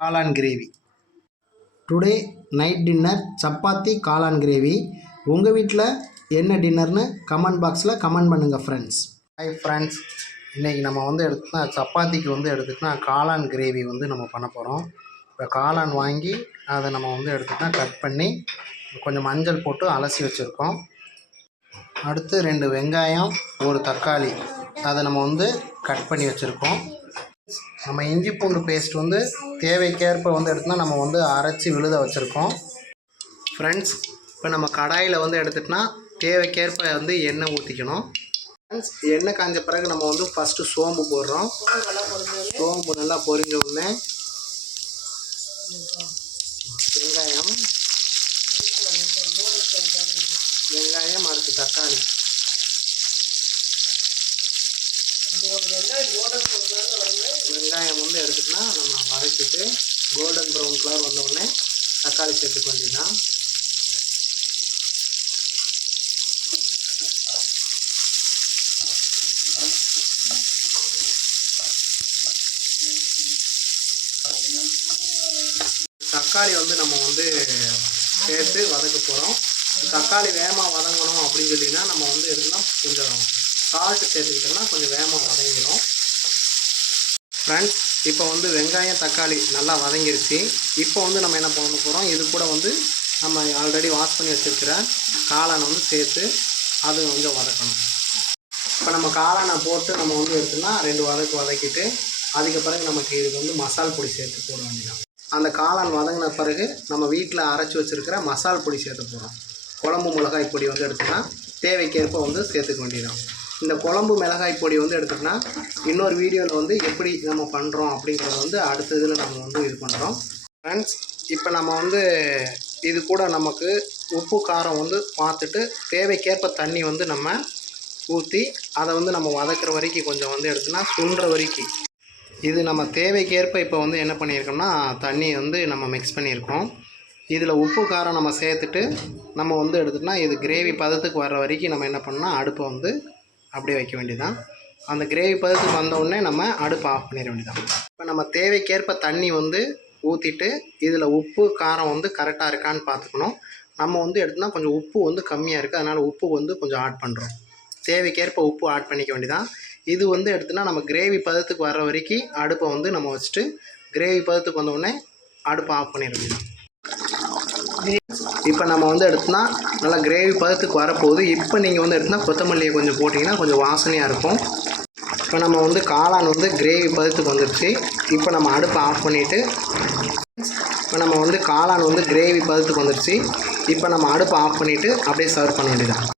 காளான் gravy. Today night dinner chapati காளான் gravy. உங்கள் வீட்டில் என்ன டின்னர்னு கமெண்ட் பாக்ஸில் கமெண்ட் பண்ணுங்கள் ஃப்ரெண்ட்ஸ். ஹாய் ஃப்ரெண்ட்ஸ், இன்றைக்கி நம்ம எடுத்துனா சப்பாத்திக்கு எடுத்துக்கினா காளான் கிரேவி நம்ம பண்ண போகிறோம். இப்போ காளான் வாங்கி அதை நம்ம எடுத்துக்கினா கட் பண்ணி கொஞ்சம் மஞ்சள் போட்டு அலசி வச்சுருக்கோம். அடுத்து 2 வெங்காயம், 1 தக்காளி அதை நம்ம கட் பண்ணி வச்சுருக்கோம். நம்ம இஞ்சி பூண்டு பேஸ்ட் தேவைக்கேற்ப எடுத்துனா நம்ம அரைச்சி விழுத வச்சுருக்கோம். ஃப்ரெண்ட்ஸ், இப்போ நம்ம கடாயில் எடுத்துகிட்டோன்னா தேவைக்கேற்ப எண்ணெய் ஊற்றிக்கணும். ஃப்ரெண்ட்ஸ், எண்ணெய் காஞ்ச பிறகு நம்ம ஃபஸ்ட்டு சோம்பு போடுறோம். சோம்பு நல்லா பொரிஞ்ச உடனே வெங்காயம் அடுத்து தக்காளி. வெங்காயம் எடுத்துக்கினா நம்ம வதக்கிட்டு கோல்டன் ப்ரௌன் கலர் வந்தோடனே தக்காளி சேர்த்துக்க வேண்டியதுதான். தக்காளி நம்ம சேர்த்து வதக்க போகிறோம். தக்காளி வேகமாக வதங்கணும் அப்படின்னு சொல்லினா நம்ம எடுத்துனா கொஞ்சம் சால்ட்டு சேர்த்துக்கிட்டோம்னா கொஞ்சம் வேகமாக வதங்கிடும். ஃப்ரெண்ட்ஸ், இப்போ வெங்காயம் தக்காளி நல்லா வதங்கிருச்சு. இப்போ நம்ம என்ன பண்ண போகிறோம், இது கூட நம்ம ஆல்ரெடி வாஷ் பண்ணி வச்சுருக்கிற காளானை சேர்த்து அது கொஞ்சம் வதக்கணும். இப்போ நம்ம காளானை போட்டு நம்ம எடுத்துனா 2 வதக்கிட்டு அதுக்கு பிறகு நமக்கு இதுக்கு மசால் பொடி சேர்த்து போட வேண்டியதான். அந்த காளான் வதங்கின பிறகு நம்ம வீட்டில் அரைச்சி வச்சுருக்கிற மசால் பொடி சேர்த்து போகிறோம். குழம்பு மிளகாய் பொடி எடுத்துனா தேவைக்கேற்ப சேர்த்துக்க வேண்டியதான். இந்த குழம்பு மிளகாய் பொடி எடுத்துக்கினா இன்னொரு வீடியோவில் எப்படி நம்ம பண்ணுறோம் அப்படிங்கிறத அடுத்த இதில் நம்ம இது பண்ணுறோம். ஃப்ரெண்ட்ஸ், இப்போ நம்ம இது கூட நமக்கு உப்பு காரம் பார்த்துட்டு தேவைக்கேற்ப தண்ணி நம்ம ஊற்றி அதை நம்ம வதக்கிற வரைக்கும் கொஞ்சம் எடுத்துனா சுண்டுற வரைக்கும் இது நம்ம தேவைக்கேற்ப இப்போ என்ன பண்ணியிருக்கோம்னா தண்ணி நம்ம மிக்ஸ் பண்ணியிருக்கோம். இதில் உப்பு காரம் நம்ம சேர்த்துட்டு நம்ம எடுத்துகிட்டோம்னா இது கிரேவி பதத்துக்கு வர்ற வரைக்கும் நம்ம என்ன பண்ணால் அடுப்பை அப்படியே வைக்க வேண்டியதான். அந்த கிரேவி பதத்துக்கு வந்தோடனே நம்ம அடுப்பை ஆஃப் பண்ணிட வேண்டியதான். இப்போ நம்ம தேவைக்கேற்ப தண்ணி ஊற்றிட்டு இதில் உப்பு காரம் கரெக்டாக இருக்கான்னு பார்த்துக்கணும். நம்ம எடுத்துனா கொஞ்சம் உப்பு கம்மியாக இருக்குது, அதனால் உப்பு கொஞ்சம் ஆட் பண்ணுறோம். தேவைக்கேற்ப உப்பு ஆட் பண்ணிக்க வேண்டியதான். இது எடுத்துனா நம்ம கிரேவி பதத்துக்கு வர்ற வரைக்கும் அடுப்பை நம்ம வச்சுட்டு கிரேவி பதத்துக்கு வந்தோடனே அடுப்பை ஆஃப் பண்ணிட வேண்டியதான். இப்போ நம்ம எடுத்துனா நல்லா கிரேவி பதத்துக்கு வரப்போகுது. இப்போ நீங்கள் எடுத்துனா கொத்தமல்லியை கொஞ்சம் போட்டிங்கன்னா கொஞ்சம் வாசனையாக இருக்கும். இப்போ நம்ம காளான் கிரேவி பதத்துக்கு வந்துடுச்சு. இப்போ நம்ம அடுப்பை ஆஃப் பண்ணிவிட்டு இப்போ நம்ம காளான் கிரேவி பதத்துக்கு வந்துடுச்சு. இப்போ நம்ம அடுப்பை ஆஃப் பண்ணிவிட்டு அப்படியே சர்வ் பண்ண வேண்டியதான்.